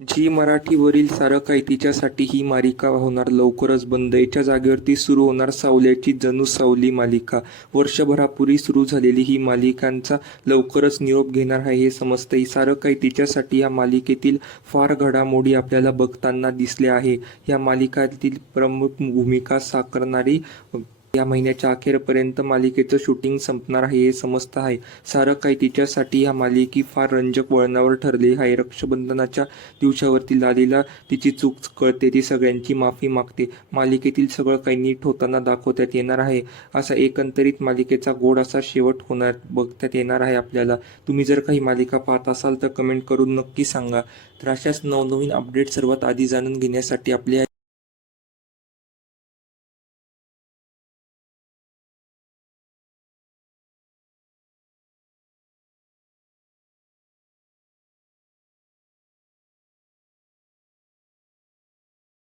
Zee मराठीवरील सारं तिच्यासाठी ही मालिका होणार लवकरच बंद. याच्या जागेवरती सुरू होणार सावल्याची जणू सावली मालिका. वर्षभरापूर्वी सुरू झालेली ही मालिकांचा लवकरच निरोप घेणार आहे हे समजतंय. सारं काही तिच्यासाठी या मालिकेतील फार घडामोडी आपल्याला बघताना दिसल्या आहे. या मालिकातील प्रमुख भूमिका साकारणारी या महिन्याच्या अखेरपर्यंत मालिकेचं शूटिंग संपणार आहे हे समजत आहे. सारं काही तिच्यासाठी ह्या मालिकी फार रंजक वळणावर ठरली आहे. रक्षाबंधनाच्या दिवसावरती लालीला तिची चूक कळते ती सगळ्यांची माफी मागते. मालिकेतील सगळं काही नीट होताना दाखवण्यात येणार आहे. असा एकंदरीत मालिकेचा गोड असा शेवट होणार बघण्यात येणार आहे आपल्याला. तुम्ही जर काही मालिका पाहत असाल तर कमेंट करून नक्की सांगा. तर अशाच नवनवीन अपडेट सर्वात आधी जाणून घेण्यासाठी आपल्या